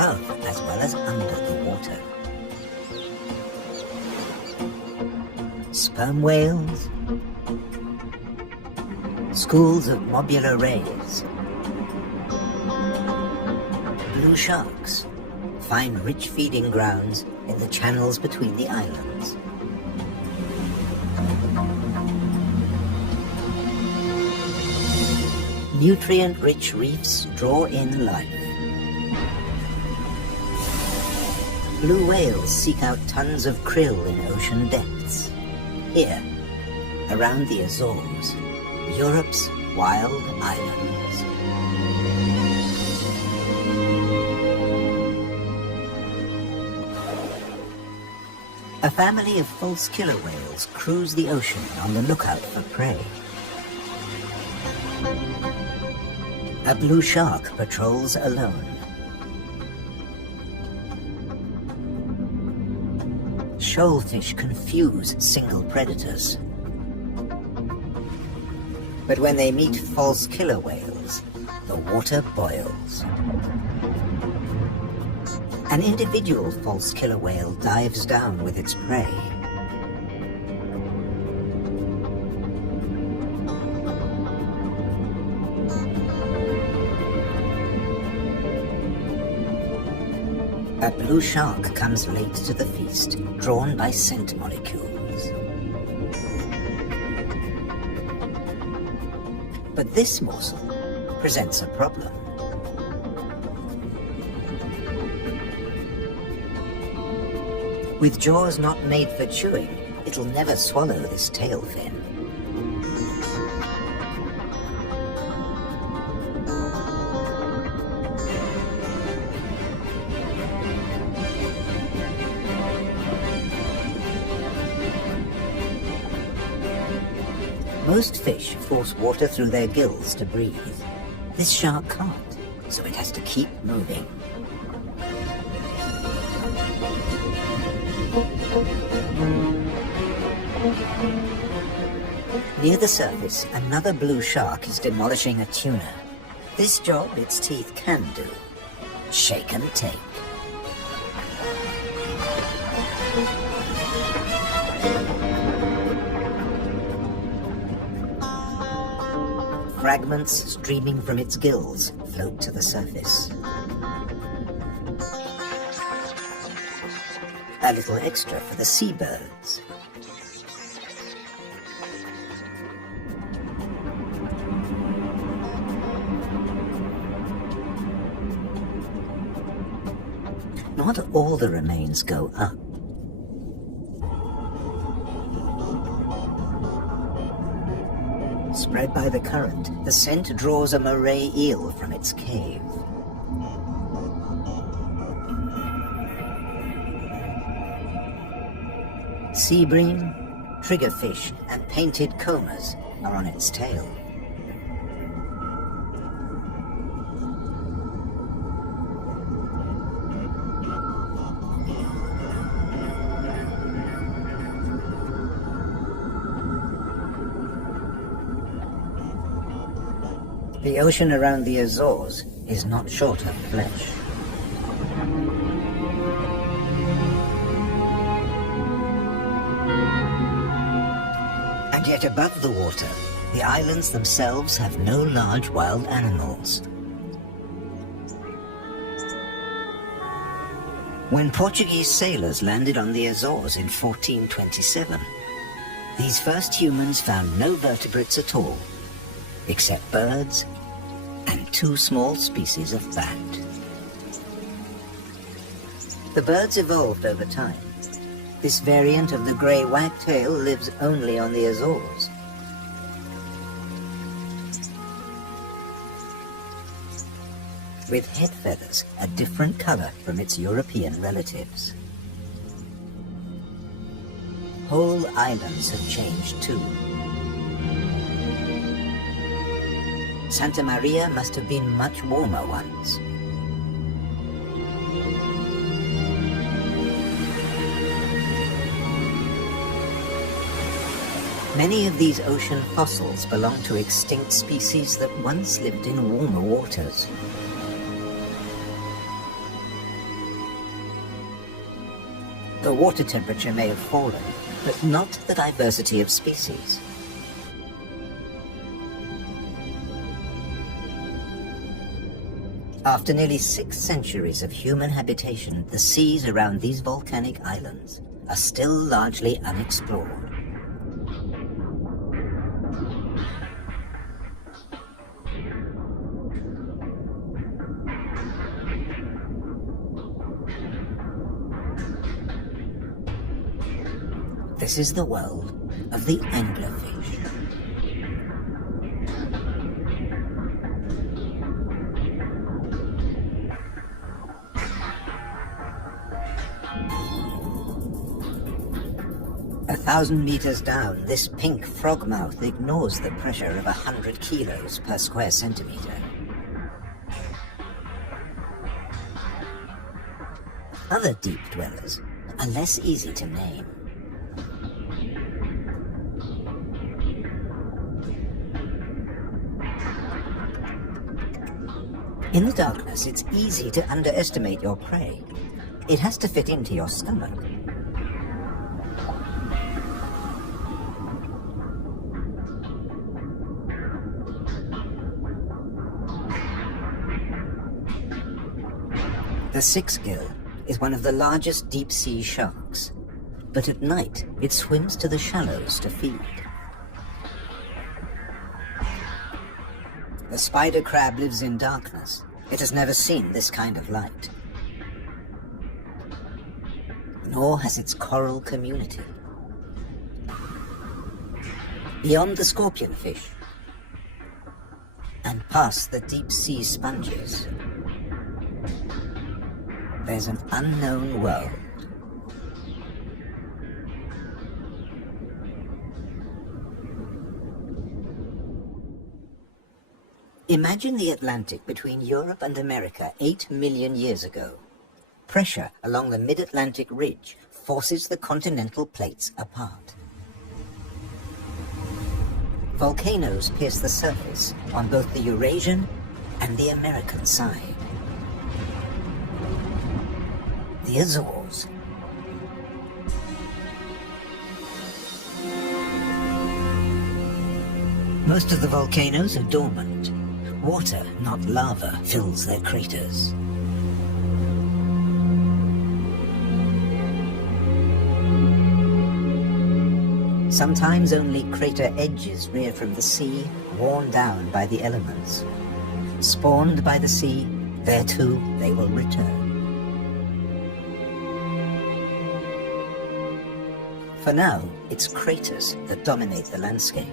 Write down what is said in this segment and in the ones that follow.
above as well as under the water. Sperm whales, schools of mobula rays, blue sharks find rich feeding grounds in the channels between the islands. Nutrient-rich reefs draw in life. Blue whales seek out tons of krill in ocean depths. Here, around the Azores, Europe's wild islands. A family of false killer whales cruise the ocean on the lookout for prey. A blue shark patrols alone. Shoalfish confuse single predators. But when they meet false killer whales, the water boils. An individual false killer whale dives down with its prey. A blue shark comes late to the feast, drawn by scent molecules. But this morsel presents a problem. With jaws not made for chewing, it'll never swallow this tail fin. Most fish force water through their gills to breathe. This shark can't, so it has to keep moving. Near the surface, another blue shark is demolishing a tuna. This job its teeth can do. Shake and take. Fragments streaming from its gills float to the surface. A little extra for the seabirds. Not all the remains go up. Spread by the current, the scent draws a moray eel from its cave. Sea bream, triggerfish, and painted combers are on its tail. The ocean around the Azores is not short of flesh. And yet above the water, the islands themselves have no large wild animals. When Portuguese sailors landed on the Azores in 1427, these first humans found no vertebrates at all, except birds and 2 small species of bat. The birds evolved over time. This variant of the grey wagtail lives only on the Azores. With head feathers a different colour from its European relatives. Whole islands have changed too. Santa Maria must have been much warmer once. Many of these ocean fossils belong to extinct species that once lived in warmer waters. The water temperature may have fallen, but not the diversity of species. After nearly 6 centuries of human habitation, the seas around these volcanic islands are still largely unexplored. This is the world of the anglerfish. A 1,000 meters down, this pink frogmouth ignores the pressure of 100 kilos per square centimeter. Other deep dwellers are less easy to name. In the darkness, it's easy to underestimate your prey. It has to fit into your stomach. The six-gill is one of the largest deep-sea sharks, but at night it swims to the shallows to feed. The spider crab lives in darkness. It has never seen this kind of light. Nor has its coral community. Beyond the scorpionfish, and past the deep-sea sponges, there's an unknown world. Imagine the Atlantic between Europe and America 8 million years ago. Pressure along the mid-Atlantic ridge forces the continental plates apart. Volcanoes pierce the surface on both the Eurasian and the American side. The Azores. Most of the volcanoes are dormant. Water, not lava, fills their craters. Sometimes only crater edges rear from the sea, worn down by the elements. Spawned by the sea, there too they will return. For now, it's craters that dominate the landscape.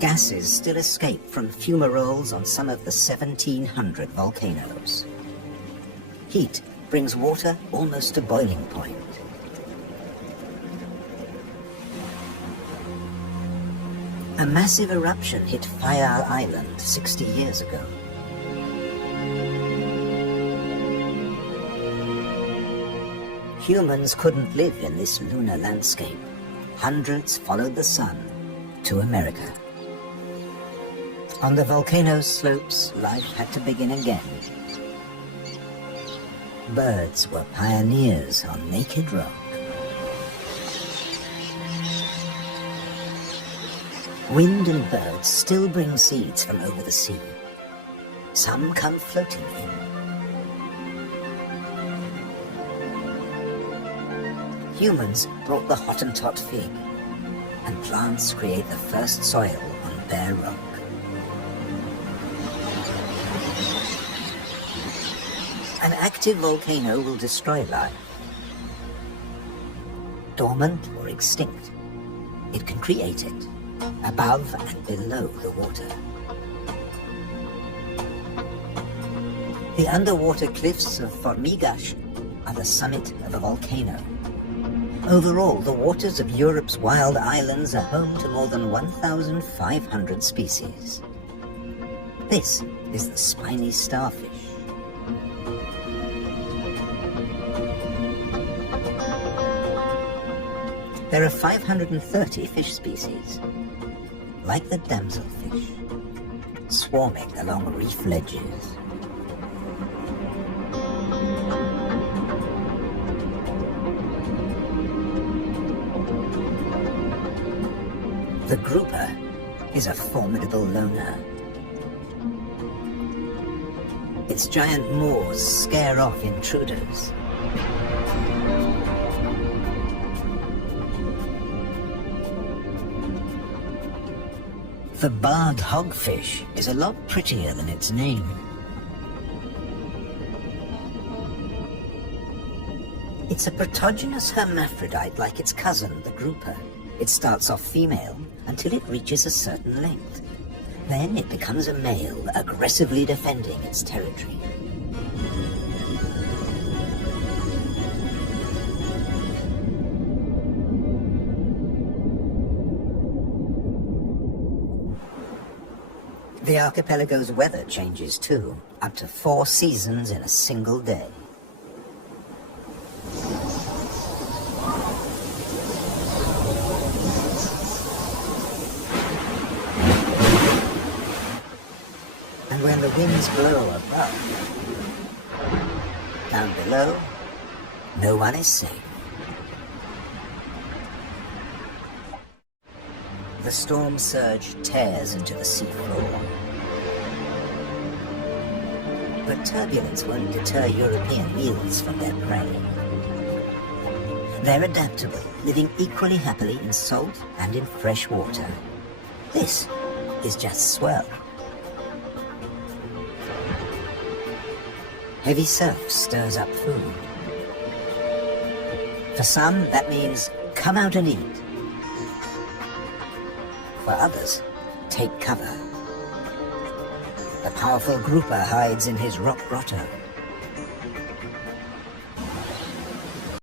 Gases still escape from fumaroles on some of the 1,700 volcanoes. Heat brings water almost to boiling point. A massive eruption hit Fayal Island 60 years ago. Humans couldn't live in this lunar landscape. Hundreds followed the sun to America. On the volcano's slopes, life had to begin again. Birds were pioneers on naked rock. Wind and birds still bring seeds from over the sea. Some come floating in. Humans brought the Hottentot fig, and plants create the first soil on bare rock. An active volcano will destroy life. Dormant or extinct, it can create it, above and below the water. The underwater cliffs of Formigas are the summit of a volcano. Overall, the waters of Europe's wild islands are home to more than 1,500 species. This is the spiny starfish. There are 530 fish species, like the damselfish, swarming along reef ledges. The grouper is a formidable loner. Its giant maws scare off intruders. The barred hogfish is a lot prettier than its name. It's a protogynous hermaphrodite like its cousin, the grouper. It starts off female until it reaches a certain length. Then it becomes a male, aggressively defending its territory. The archipelago's weather changes too, up to 4 seasons in a single day. And when the winds blow above, down below, no one is safe. The storm surge tears into the seafloor. But turbulence won't deter European eels from their prey. They're adaptable, living equally happily in salt and in fresh water. This is just swell. Heavy surf stirs up food. For some, that means come out and eat. For others, take cover. The powerful grouper hides in his rock grotto.